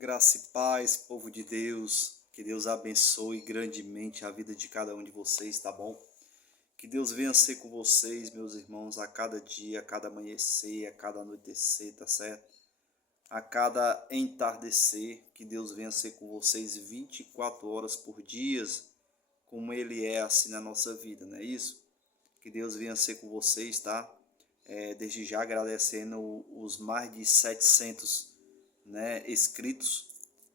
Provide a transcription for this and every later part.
Graça e paz, povo de Deus, que Deus abençoe grandemente a vida de cada um de vocês, tá bom? Que Deus venha ser com vocês, meus irmãos, a cada dia, a cada amanhecer, a cada anoitecer, tá certo? A cada entardecer, que Deus venha ser com vocês 24 horas por dia, como Ele é assim na nossa vida, não é isso? Que Deus venha ser com vocês, tá? Desde já agradecendo os mais de 700, né, inscritos,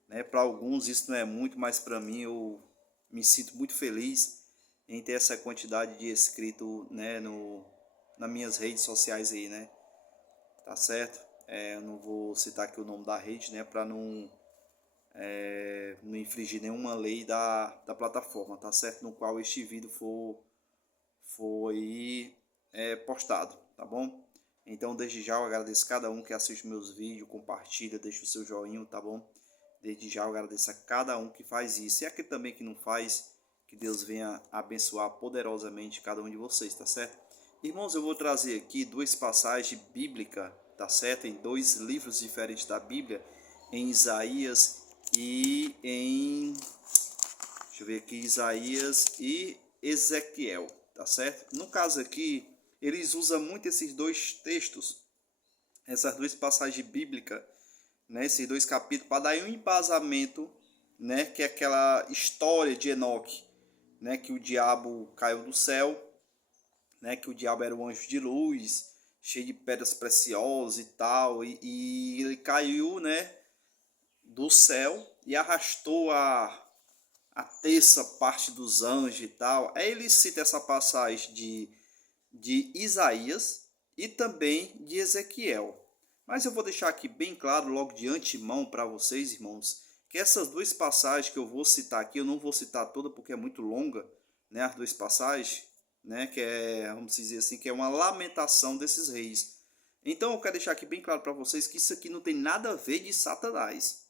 né? Para alguns isso não é muito, mas para mim eu me sinto muito feliz em ter essa quantidade de inscritos, né, nas minhas redes sociais aí, né? Tá certo? Eu não vou citar aqui o nome da rede, né, para não infringir nenhuma lei da plataforma, tá certo? No qual este vídeo foi postado, tá bom? Então, desde já eu agradeço cada um que assiste meus vídeos, compartilha, deixa o seu joinha, tá bom? Desde já eu agradeço a cada um que faz isso. E aquele também que não faz, que Deus venha abençoar poderosamente cada um de vocês, tá certo? Irmãos, eu vou trazer aqui duas passagens bíblicas, tá certo? Em dois livros diferentes da Bíblia, em Isaías e em... Deixa eu ver aqui, Isaías e Ezequiel, tá certo? No caso aqui, eles usam muito esses dois textos, essas duas passagens bíblicas, né, esses dois capítulos, para dar um embasamento, né, que é aquela história de Enoque, né, que o diabo caiu do céu, né, que o diabo era um anjo de luz, cheio de pedras preciosas e tal, e ele caiu, né, do céu e arrastou a terça parte dos anjos e tal. Aí ele cita essa passagem de Isaías e também de Ezequiel. Mas eu vou deixar aqui bem claro, logo de antemão para vocês, irmãos, que essas duas passagens que eu vou citar aqui, eu não vou citar toda porque é muito longa, né, as duas passagens, né, que é, vamos dizer assim, que é uma lamentação desses reis. Então eu quero deixar aqui bem claro para vocês que isso aqui não tem nada a ver de Satanás.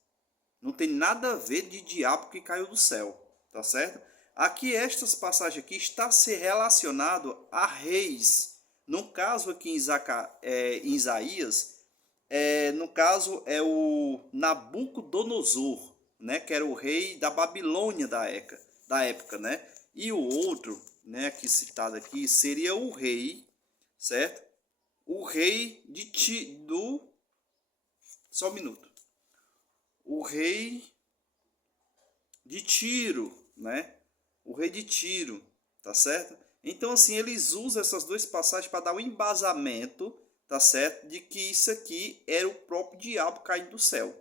Não tem nada a ver de diabo que caiu do céu, tá certo? Aqui, estas passagens aqui está se relacionado a reis. No caso aqui em Isaías, no caso é o Nabucodonosor, né, que era o rei da Babilônia da época, né? E o outro, né, aqui citado aqui, seria o rei, certo? O rei só um minuto. O rei de Tiro, né? O rei de Tiro, tá certo? Então, assim, eles usam essas duas passagens para dar um embasamento, tá certo? De que isso aqui era o próprio diabo caindo do céu.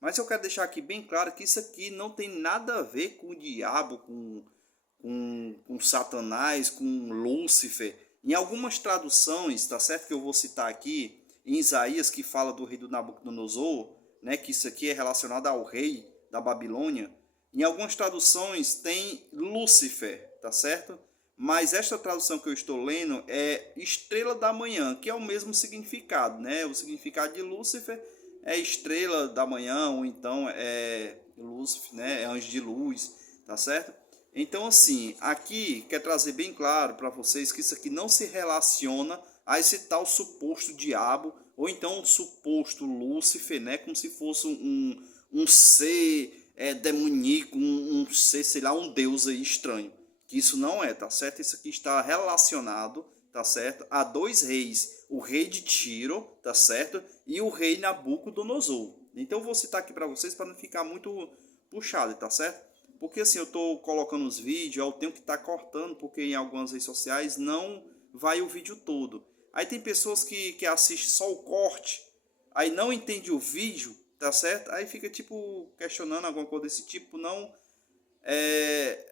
Mas eu quero deixar aqui bem claro que isso aqui não tem nada a ver com o diabo, com Satanás, com Lúcifer. Em algumas traduções, tá certo? Que eu vou citar aqui, em Isaías, que fala do rei do Nabucodonosor, né? Que isso aqui é relacionado ao rei da Babilônia. Em algumas traduções tem Lúcifer, tá certo? Mas esta tradução que eu estou lendo é estrela da manhã, que é o mesmo significado, né? O significado de Lúcifer é estrela da manhã, ou então é Lúcifer, né? É anjo de luz, tá certo? Então, assim, aqui quer trazer bem claro para vocês que isso aqui não se relaciona a esse tal suposto diabo, ou então um suposto Lúcifer, né? Como se fosse um ser demoníaco, um ser, sei lá, um deus aí estranho. Que isso não é, tá certo? Isso aqui está relacionado, tá certo? A dois reis, o rei de Tiro, tá certo? E o rei Nabucodonosor. Então eu vou citar aqui para vocês para não ficar muito puxado, tá certo? Porque assim, eu estou colocando os vídeos, eu tenho que estar cortando, porque em algumas redes sociais não vai o vídeo todo. Aí tem pessoas que assistem só o corte, aí não entende o vídeo, tá certo? Aí fica tipo questionando alguma coisa desse tipo, não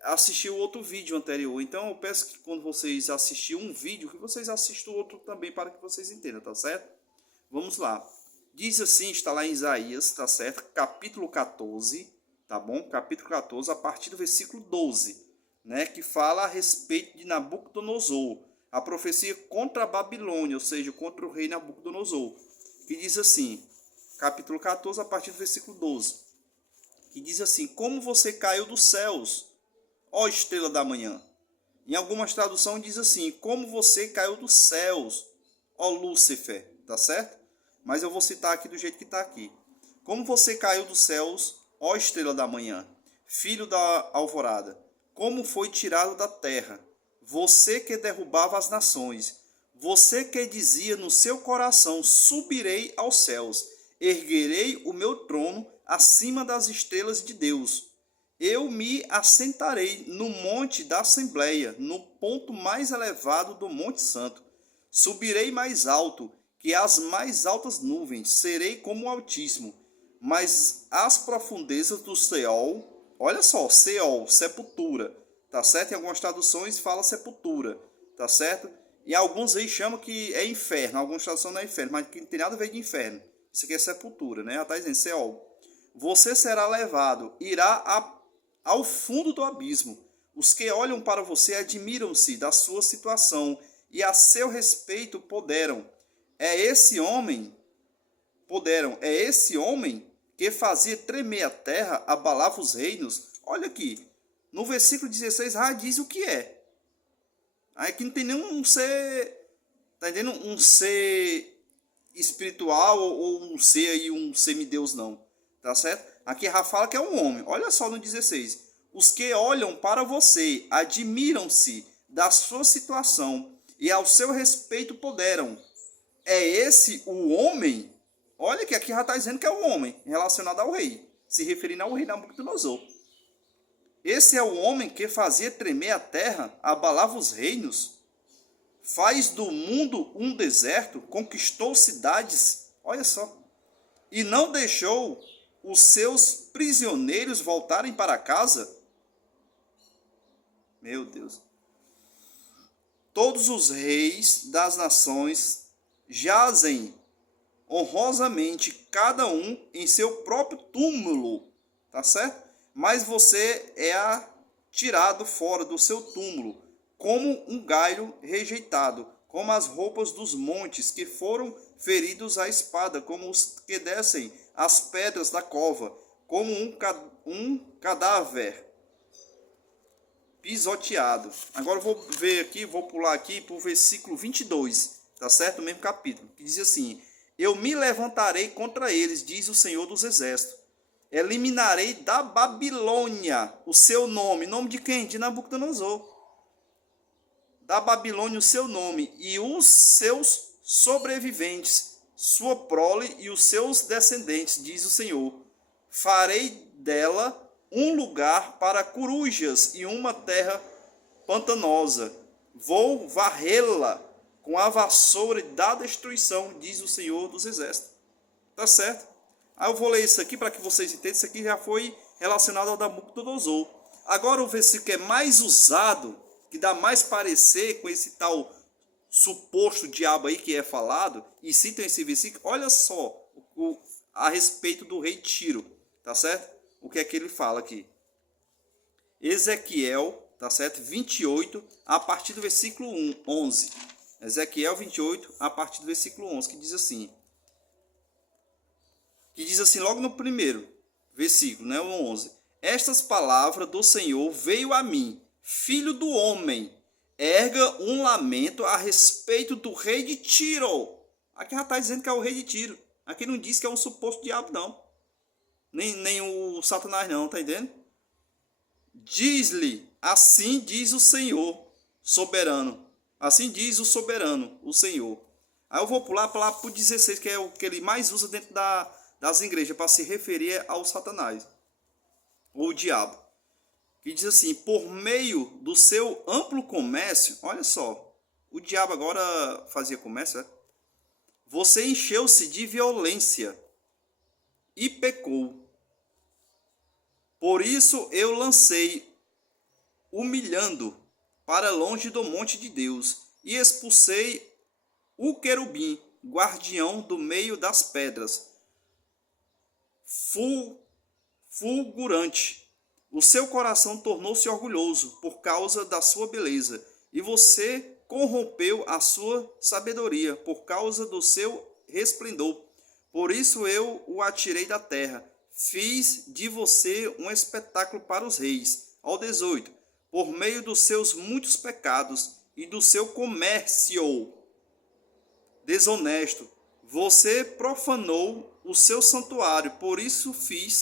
assistir o outro vídeo anterior. Então eu peço que quando vocês assistirem um vídeo, que vocês assistam o outro também para que vocês entendam, tá certo? Vamos lá. Diz assim, está lá em Isaías, tá certo? Capítulo 14, tá bom? Capítulo 14, a partir do versículo 12, né? Que fala a respeito de Nabucodonosor, a profecia contra a Babilônia, ou seja, contra o rei Nabucodonosor, que diz assim, capítulo 14, a partir do versículo 12, que diz assim: como você caiu dos céus, ó estrela da manhã. Em algumas traduções diz assim: como você caiu dos céus, ó Lúcifer, tá certo? Mas eu vou citar aqui do jeito que está aqui. Como você caiu dos céus, ó estrela da manhã, filho da alvorada, como foi tirado da terra, você que derrubava as nações, você que dizia no seu coração, subirei aos céus, erguerei o meu trono acima das estrelas de Deus. Eu me assentarei no monte da Assembleia, no ponto mais elevado do Monte Santo. Subirei mais alto que as mais altas nuvens, serei como o Altíssimo. Mas as profundezas do Seol, olha só, Seol, sepultura, tá certo? Em algumas traduções fala sepultura, tá certo? E alguns aí chamam que é inferno, algumas traduções não é inferno, mas que não tem nada a ver de inferno. Isso aqui é sepultura, né? Ela está dizendo Seol. Você será levado, irá ao fundo do abismo. Os que olham para você admiram-se da sua situação e a seu respeito é esse homem que fazia tremer a terra, abalava os reinos. Olha aqui, no versículo 16 já diz o que é. Aqui não tem nenhum ser, tá entendendo? Um ser espiritual ou um ser aí, um semideus não, tá certo? Aqui já fala que é um homem. Olha só no 16. Os que olham para você admiram-se da sua situação e ao seu respeito poderam. É esse o homem? Olha que aqui já está dizendo que é um homem relacionado ao rei, se referindo ao rei Nabucodonosor. Esse é o homem que fazia tremer a terra, abalava os reinos, faz do mundo um deserto, conquistou cidades, olha só, e não deixou os seus prisioneiros voltarem para casa. Meu Deus. Todos os reis das nações jazem honrosamente, cada um em seu próprio túmulo, tá certo? Mas você é tirado fora do seu túmulo, como um galho rejeitado, como as roupas dos montes que foram feridos à espada, como os que descem as pedras da cova, como um cadáver pisoteado. Agora eu vou ver aqui, vou pular aqui para o versículo 22, tá certo? O mesmo capítulo, que diz assim: eu me levantarei contra eles, diz o Senhor dos Exércitos. Eliminarei da Babilônia o seu nome. Nome de quem? De Nabucodonosor. Da Babilônia o seu nome e os seus sobreviventes, sua prole e os seus descendentes, diz o Senhor. Farei dela um lugar para corujas e uma terra pantanosa. Vou varrê-la com a vassoura da destruição, diz o Senhor dos Exércitos. Tá certo? Aí eu vou ler isso aqui para que vocês entendam. Isso aqui já foi relacionado ao Nabucodonosor. Agora o versículo que é mais usado, que dá mais parecer com esse tal suposto diabo aí que é falado, e citam esse versículo, olha só a respeito do rei Tiro, tá certo? O que é que ele fala aqui? Ezequiel, tá certo? 28, a partir do versículo 11. Ezequiel 28, a partir do versículo 11, que diz assim, logo no primeiro versículo, né, o 11. Estas palavras do Senhor veio a mim, filho do homem, erga um lamento a respeito do rei de Tiro. Aqui já está dizendo que é o rei de Tiro. Aqui não diz que é um suposto diabo, não. Nem o Satanás, não, tá entendendo? Diz-lhe, assim diz o Senhor soberano. Assim diz o soberano, o Senhor. Aí eu vou pular para o 16, que é o que ele mais usa dentro das igrejas, para se referir ao Satanás, ou o diabo. Que diz assim, por meio do seu amplo comércio, olha só, o diabo agora fazia comércio, é? Você encheu-se de violência e pecou. Por isso eu lancei, humilhando, para longe do monte de Deus, e expulsei o querubim, guardião do meio das pedras, fulgurante. O seu coração tornou-se orgulhoso por causa da sua beleza, e você corrompeu a sua sabedoria por causa do seu resplendor. Por isso eu o atirei da terra, fiz de você um espetáculo para os reis. Ao 18. Por meio dos seus muitos pecados e do seu comércio desonesto, você profanou o seu santuário, por isso fiz